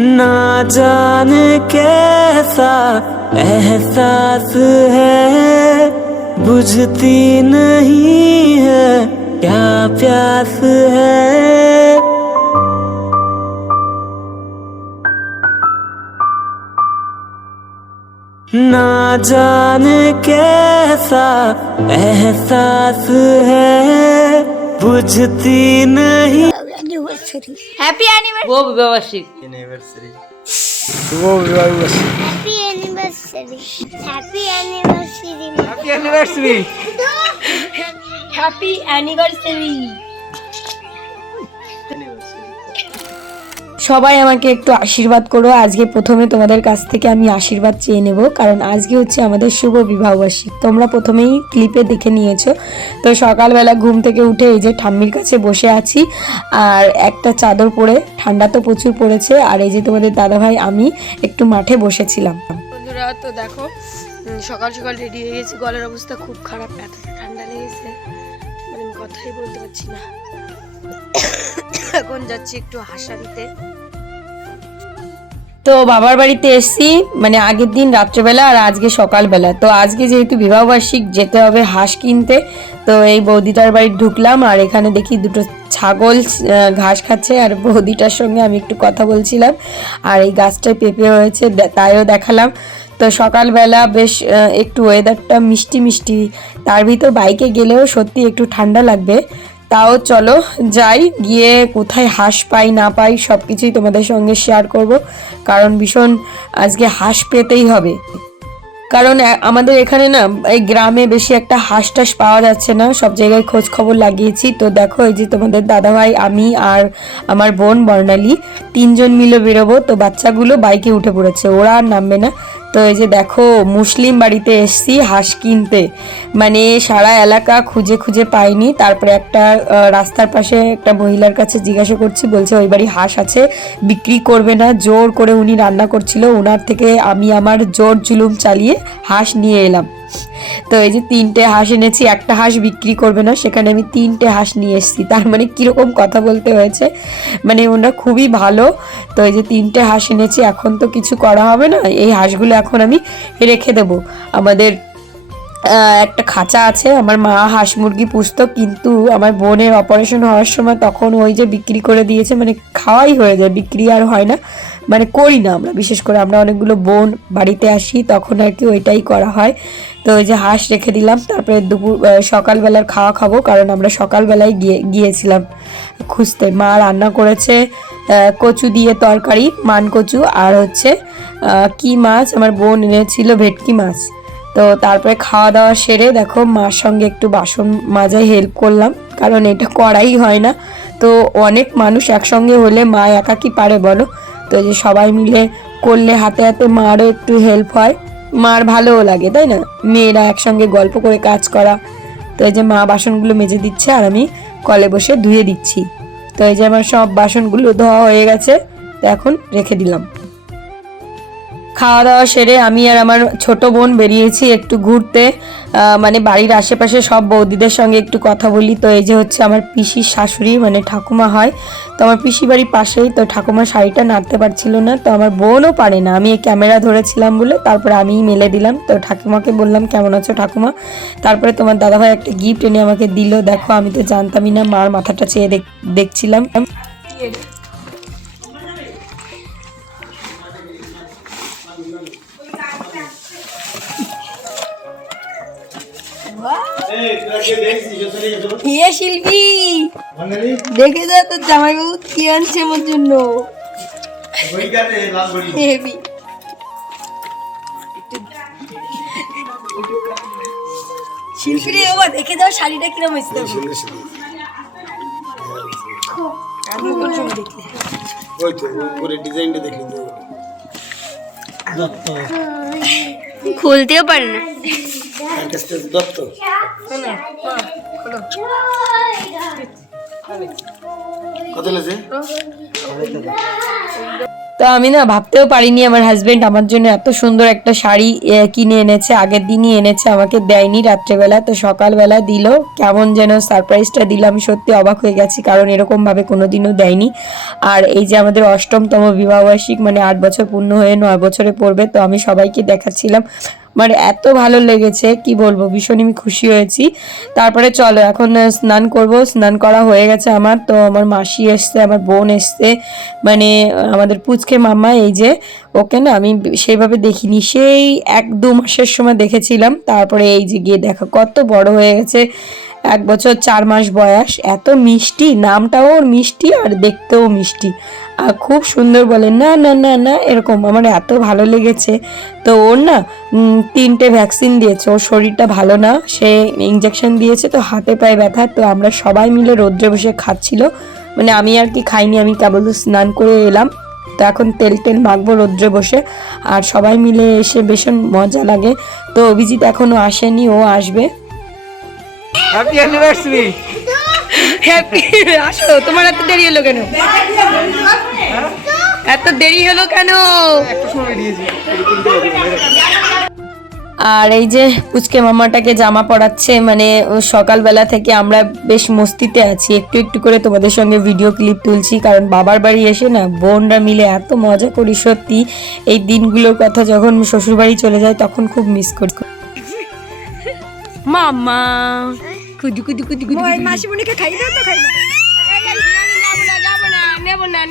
ना जाने कैसा एहसास है, बुझती नहीं है क्या प्यास है। ना जाने कैसा एहसास है, बुझती नहीं। Happy anniversary. শুভ বিবাহবার্ষিক। শুভ বিবাহবার্ষিক। Happy anniversary. Happy anniversary. Happy anniversary. Happy anniversary. সবাই আমাকে একটু আশীর্বাদ করো। আজকে প্রথমে তোমাদের কাছ থেকে আমি আশীর্বাদ চেয়ে নেব, কারণ আজকে হচ্ছে আমাদের শুভ বিবাহবার্ষিক। তোমরা প্রথমেই ক্লিপে দেখে নিয়েছো। তো সকালবেলা ঘুম থেকে উঠে এই যে ঠাম্মির কাছে বসে আছি, আর একটা চাদর পরে, ঠান্ডা তো প্রচুর পড়েছে। আর এই যে তোমাদের দাদাভাই আমি একটু মাঠে বসেছিলাম। বন্ধুরা তো দেখো সকাল সকাল রেডি হয়ে গেছি, গলার অবস্থা খুব খারাপ, এতটা ঠান্ডা লেগেছে মানে আমি কথাই বলতে পারছি না। এখন যাচ্ছি একটু হাসারিতে। তো বাবার বাড়িতে এসছি মানে আগের দিন রাত্রেবেলা আর আজকে সকালবেলা। তো আজকে যেহেতু বিবাহবার্ষিক যেতে হবে হাঁস কিনতে, তো এই বৌদিটার বাড়ি ঢুকলাম আর এখানে দেখি দুটো ছাগল ঘাস খাচ্ছে, আর বৌদিটার সঙ্গে আমি একটু কথা বলছিলাম। আর এই গাছটায় পেঁপে হয়েছে তাইও দেখালাম। তো সকালবেলা বেশ একটু ওয়েদারটা মিষ্টি মিষ্টি, তার ভিতর বাইকে গেলেও সত্যি একটু ঠান্ডা লাগবে। তাও চলো যাই, গিয়ে কোথায় হাঁস পাই না পাই সব কিছুই তোমাদের সঙ্গে শেয়ার করব, কারণ ভীষণ আজকে হাঁস পেতেই হবে। কারণ আমাদের এখানে না এই গ্রামে বেশি একটা হাঁস টাস পাওয়া যাচ্ছে না, সব জায়গায় খোঁজ খবর লাগিয়েছি। তো দেখো এই যে তোমাদের দাদাভাই, আমি আর আমার বোন বর্ণালী তিনজন মিলে বেরোবো। তো বাচ্চাগুলো বাইকে উঠে পড়েছে, ওরা আর নামবে না। তো এই যে দেখো মুসলিম বাড়িতে এসছি হাঁস কিনতে, মানে সারা এলাকা খুঁজে খুঁজে পাইনি। তারপরে একটা রাস্তার পাশে একটা মহিলার কাছে জিজ্ঞাসা করছি, বলছে ওই বাড়ি হাঁস আছে, বিক্রি করবে না। জোর করে উনি রান্না করছিল, ওনার থেকে আমি আমার জোর জুলুম চালিয়ে হাঁস নিয়ে এলাম। তো এই যে 3টে হাঁস এনেছি, একটা হাঁস বিক্রি করবে না, সেখানে আমি 3টে হাঁস নিয়ে এসেছি। তার মানে কীরকম কথা বলতে হয়েছে, মানে ওনারা খুবই ভালো। তো এই যে 3টে হাঁস এনেছি, এখন তো কিছু করা হবে না, এই হাঁসগুলো এখন আমি রেখে দেবো। আমাদের একটা খাঁচা আছে, আমার মা হাঁস মুরগি পুষতো, কিন্তু আমার বোনের অপারেশন হওয়ার সময় তখন ওই যে বিক্রি করে দিয়েছে, মানে খাওয়াই হয়ে যায়, বিক্রি আর হয় না, মানে করি না আমরা। বিশেষ করে আমরা অনেকগুলো বোন বাড়িতে আসি তখন আর কি ওইটাই করা হয়। তো ওই যে হাঁস রেখে দিলাম, তারপরে সকালবেলার খাওয়া খাবো, কারণ আমরা সকালবেলায় গিয়েছিলাম খুঁজতে। মা রান্না করেছে কচু দিয়ে তরকারি, মান কচু, আর হচ্ছে কি মাছ, আমার বোন এনেছিল ভেটকি মাছ। তো তারপরে খাওয়া দাওয়া সেরে দেখো মার সঙ্গে একটু বাসন মাজায় হেল্প করলাম, কারণ এটা করাই হয় না। তো অনেক মানুষ একসঙ্গে হলে মা একা কি পারে বলো। তো যে সবাই মিলে করলে হাতে হাতে মারও একটু হেল্প হয়, মার ভালোও লাগে, তাই না, মেয়েরা একসঙ্গে গল্প করে কাজ করা। তো এই যে মা বাসনগুলো মেজে দিচ্ছে আর আমি কলে বসে ধুয়ে দিচ্ছি। তো এই যে আমার সব বাসনগুলো ধোয়া হয়ে গেছে, তো এখন রেখে দিলাম। খাওয়া দাওয়া সেরে আমি আর আমার ছোট বোন বেরিয়েছি একটু ঘুরতে, মানে বাড়ির আশেপাশে সব বৌদিদের সঙ্গে একটু কথা বলি। তো এই যে হচ্ছে আমার পিসির শাশুড়ি, মানে ঠাকুমা হয়, তো আমার পিসি বাড়ির পাশেই। তো ঠাকুমার শাড়িটা নাড়তে পারছিল না, তো আমার বোনও পারে না, আমি ক্যামেরা ধরেছিলাম বলে তারপরে আমিই মেলে দিলাম। তো ঠাকুমাকে বললাম কেমন আছো ঠাকুমা। তারপরে তোমার দাদাভাই একটা গিফট এনে আমাকে দিল, দেখো আমি তো জানতামই না, মার মাথাটা চেয়ে দেখছিলাম। শিল্পী দেখে যা তো জামাইবাবু কি আনছে আমার জন্য। শিল্পী রে বাবা দেখে দাও শাড়িটা কিরম হয়েছে, খুলতেও পারে না। কত লেছে? তো আমি না ভাবতেও পারিনি আমার হাজবেন্ড আমার জন্য এত সুন্দর একটা শাড়ি কিনে এনেছে, আগের দিনই এনেছে, আমাকে দেয়নি রাত্রেবেলা, তো সকালবেলা দিল। কেমন যেন সারপ্রাইজটা দিল, আমি সত্যি অবাক হয়ে গেছি, কারণ এরকমভাবে কোনোদিনও দেয়নি। আর এই যে আমাদের 8তম বিবাহবার্ষিক, মানে 8 বছর পূর্ণ হয়ে 9 বছরে পড়বে, তো আমি সবাইকে দেখাচ্ছিলাম, মানে এত ভালো লেগেছে কি বলবো, ভীষণ আমি খুশি হয়েছি। তারপরে চলো এখন স্নান করব, স্নান করা হয়ে গেছে আমার। তো আমার মাসি এসছে, আমার বোন এসছে, মানে আমাদের পুচকে মামা, এই যে ওকে না আমি সেইভাবে দেখিনি, সেই 1-2 মাসের সময় দেখেছিলাম, তারপরে এই যে গিয়ে দেখা কত বড় হয়ে গেছে, 1 বছর 4 মাস বয়স, এত মিষ্টি, নামটাও ওর মিষ্টি আর দেখতেও মিষ্টি, আর খুব সুন্দর বলে না না না না এরকম, আমার এত ভালো লেগেছে। তো ওর না 3টে ভ্যাকসিন দিয়েছে, ওর শরীরটা ভালো না, সে ইঞ্জেকশন দিয়েছে, তো হাতে পায়ে ব্যথা, তো আমরা সবাই মিলে রোদ্রে বসে খাচ্ছিল, মানে আমি আর কি খাইনি, আমি কেবল স্নান করে এলাম, তো এখন তেল মাখবো রোদ্রে বসে, আর সবাই মিলে এসে ভীষণ মজা লাগে। তো অভিজিৎ এখনো আসেনি, ও আসবে। Happy anniversary. হ্যাপি, আসো, তোমার এত দেরি হলো কেন? এত দেরি হলো কেন? আর এই যে পুচকে মামাটাকে জামা পরাচ্ছে, মানে সকালবেলা থেকে আমরা বেশ মস্তিতে আছি, একটু একটু করে তোমাদের সঙ্গে ভিডিও ক্লিপ তুলছি, কারণ বাবার বাড়ি এসে না বোনরা মিলে এত মজা করি, সত্যি এই দিনগুলোর কথা যখন শ্বশুর বাড়ি চলে যায় তখন খুব মিস করি। মামা কুদু কুদু কুদু কুদু, মাসিমণিকে খাই দাও তো, খাই দাও।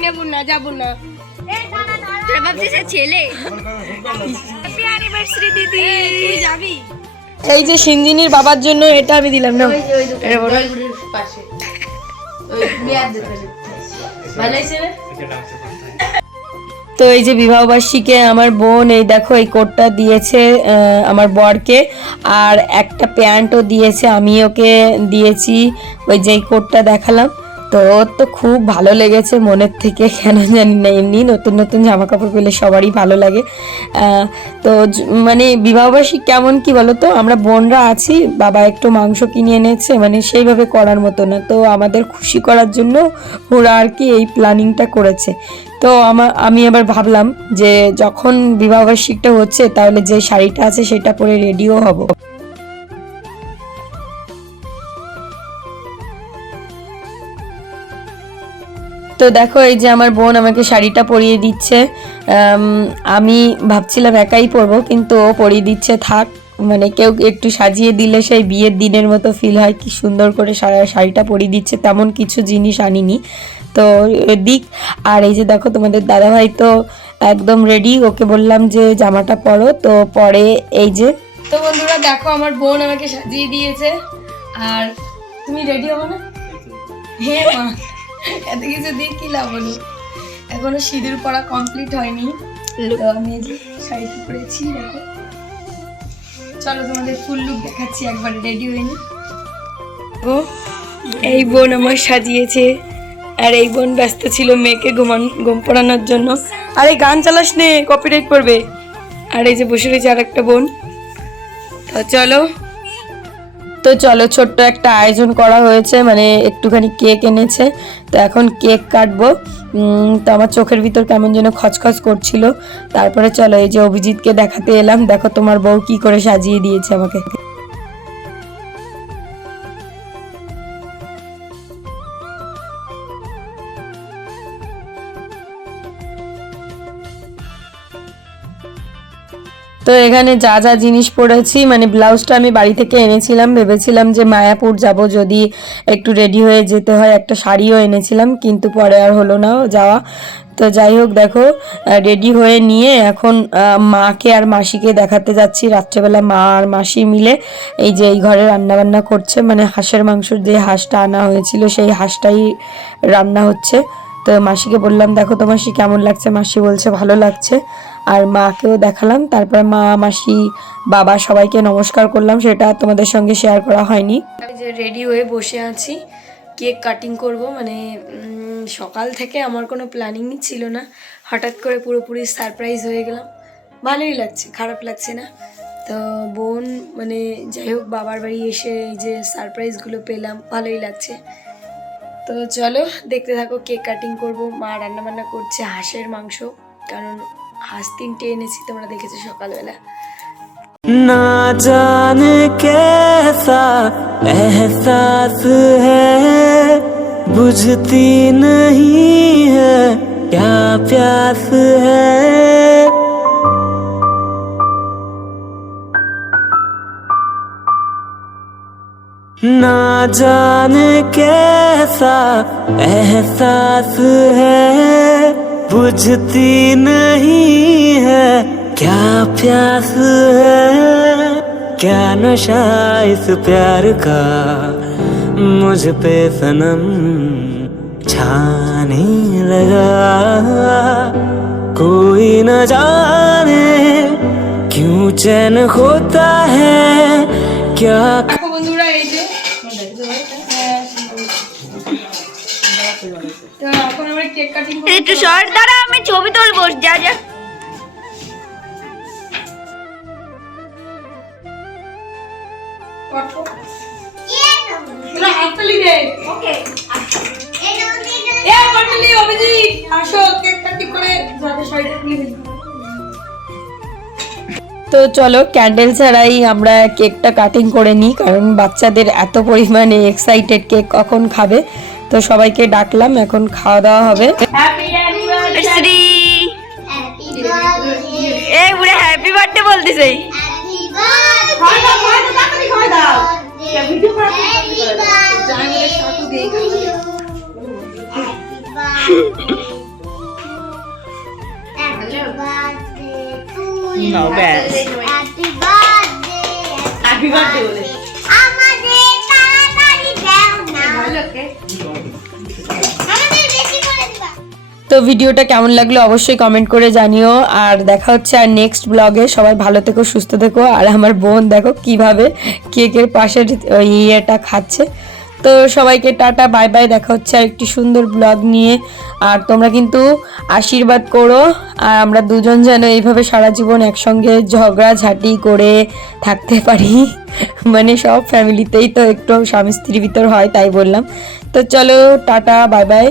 নেব না যাব না। ছেলে এই যে সিঞ্জিনির বাবার জন্য এটা আমি দিলাম না, তো এই যে বিবাহবার্ষিকে আমার বোন এই দেখো এই কোটটা দিয়েছে আমার বরকে, আর একটা প্যান্টও দিয়েছে, আমি ওকে দিয়েছি ওই যে কোটটা দেখালাম। তো ওর তো খুব ভালো লেগেছে মনের থেকে, কেন জানি না, এমনি নতুন নতুন জামা কাপড় পেলে সবারই ভালো লাগে। তো মানে বিবাহবার্ষিক কেমন কি বলো তো, আমরা বোনরা আছি, বাবা একটু মাংস কিনে এনেছে, মানে সেইভাবে করার মতো না, তো আমাদের খুশি করার জন্য ওরা আর কি এই প্ল্যানিংটা করেছে। তো আমি আবার ভাবলাম যে যখন বিবাহবার্ষিকটা হচ্ছে তাহলে যে শাড়িটা আছে সেটা পরে রেডিও হব। তো দেখো এই যে আমার বোন আমাকে শাড়িটা পরিয়ে দিচ্ছে, আমি ভাবছিলাম একাই পরবো, কিন্তু ও পরিয়ে দিচ্ছে, থাক, মানে কেউ একটু সাজিয়ে দিলে সেই বিয়ের দিনের মতো ফিল হয়, কি সুন্দর করে শাড়িটা পরিয়ে দিচ্ছে, তেমন কিছু জিনিস আনিনি, তো দিক। আর এই যে দেখো তোমাদের দাদাভাই তো একদম রেডি, ওকে বললাম যে জামাটা পরো, তো পরে এই যে। তো বন্ধুরা দেখো আমার বোন আমাকে সাজিয়ে দিয়েছে, আর তুমি রেডি হবো না? হ্যাঁ মা, এত কিছু দিয়ে কি লাভ হলো, এখনো সিঁদুর পরা কমপ্লিট হয়নি, তো আমি এই যে শাড়িটা পরেছি, দেখো, চলো তোমাদের ফুল লুক দেখাচ্ছি একবার রেডি হয়নি। ও এই বোন আমার সাজিয়েছে, আর এই বোন ব্যস্ত ছিল মেয়েকে ঘুম পড়ানোর জন্য, আর এই গান চালাস নে, কপিরাইট পড়বে। আর এই যে বসে রয়েছে আর একটা বোন। তো চলো ছোট্ট একটা আয়োজন করা হয়েছে, মানে একটুখানি কেক এনেছে, তো এখন কেক কাটবো। তো আমার চোখের ভিতর কেমন যেন খচখচ করছিল। তারপরে চলো এই যে অভিজিৎকে দেখাতে এলাম, দেখো তোমার বউ কি করে সাজিয়ে দিয়েছে আমাকে। তো এখানে যা যা জিনিস পরেছি, মানে ব্লাউজটা আমি বাড়ি থেকে এনেছিলাম, ভেবেছিলাম যে মায়াপুর যাব, যদি একটু রেডি হয়ে যেতে হয়, একটা শাড়িও এনেছিলাম, কিন্তু পরে আর হলো না যাওয়া। তো যাই হোক দেখো রেডি হয়ে নিয়ে এখন মাকে আর মাসিকে দেখাতে যাচ্ছি। রাত্রেবেলা মা আর মাসি মিলে এই যে এই ঘরে রান্নাবান্না করছে, মানে হাঁসের মাংসর যে হাঁসটা আনা হয়েছিল সেই হাঁসটাই রান্না হচ্ছে। তো মাসিকে বললাম দেখো তো মাসি কেমন লাগছে, মাসি বলছে ভালো লাগছে, আর মাকেও দেখালাম। তারপর মা মাসি বাবা সবাইকে নমস্কার করলাম, সেটা তোমাদের সঙ্গে শেয়ার করা হয়নি। আমি যে রেডি হয়ে বসে আছি, কেক কাটিং করব, মানে সকাল থেকে আমার কোনো প্ল্যানিংই ছিল না, হঠাৎ করে পুরোপুরি সারপ্রাইজ হয়ে গেলাম, ভালোই লাগছে, খারাপ লাগছে না। তো বোন মানে যাই হোক বাবার বাড়ি এসে এই যে সারপ্রাইজগুলো পেলাম, ভালোই লাগছে। তো চলো দেখতে থাকো, কেক কাটিং করব, মা রান্নাবান্না করছে হাঁসের মাংস, কারণ হাঁস 3টে এনেছি, তোমরা দেখেছো সকালবেলা। ना जाने कैसा एहसास है, बुझती नहीं है क्या प्यास है। ना जाने कैसा एहसास है, बुझती नहीं है क्या प्यास है। क्या नशा इस प्यार का मुझ पे सनम छाने लगा। कोई न जाने क्यों चैन होता है क्या। দেখো বন্ধুরা, এই যে তো এখন আমরা কেক কাটিং একটু শর্ট দাঁড়া, আমি ছবি তুলবো। যা যা করবো। তোরা হাততালি দে। ওকে এ বটলি অভিজিৎ আসো, কেক কাটিং করে যাতে সাইডে খুলে দিই। তো চলো ক্যান্ডেল ছাড়াই আমরা কেকটা কাটিং করে নিই, কারণ বাচ্চাদের এত পরিমাণে এক্সাইটেড কেক কখন খাবে। তো সবাইকে ডাকলাম, এখন খাওয়া দাওয়া হবে। Happy anniversary. এই বুড়ে হ্যাপি বার্থডে বলতিস। এই খাওয়া দাও, খাওয়া দাও, তাড়াতাড়ি খাওয়া দাও। ভিডিও করা জানি সাথে দেই। No, best. হ্যাপি বার্থডে বলে আমাদের তাড়াতাড়ি দাও না। ভালো কে? আমাদের বেশি করে দিবা। তো ভিডিওটা কেমন লাগলো অবশ্যই কমেন্ট করে জানিও, আর দেখা হচ্ছে আর নেক্সট ব্লগে। সবাই ভালো থেকো, সুস্থ থেকো। আর আমার বোন দেখো কিভাবে কেকের পাশের ইয়েটা খাচ্ছে। তো সবাইকে টাটা, বাই বাই। দেখা হচ্ছে আর একটি সুন্দর ব্লগ নিয়ে। আর তোমরা কিন্তু আশীর্বাদ করো, আর আমরা দুজন যেন এইভাবে সারা জীবন একসঙ্গে ঝগড়াঝাটি করে থাকতে পারি। মানে সব ফ্যামিলিতেই তো একটু স্বামী স্ত্রীর ভিতর হয়, তাই বললাম। তো চলো টাটা, বাই বাই।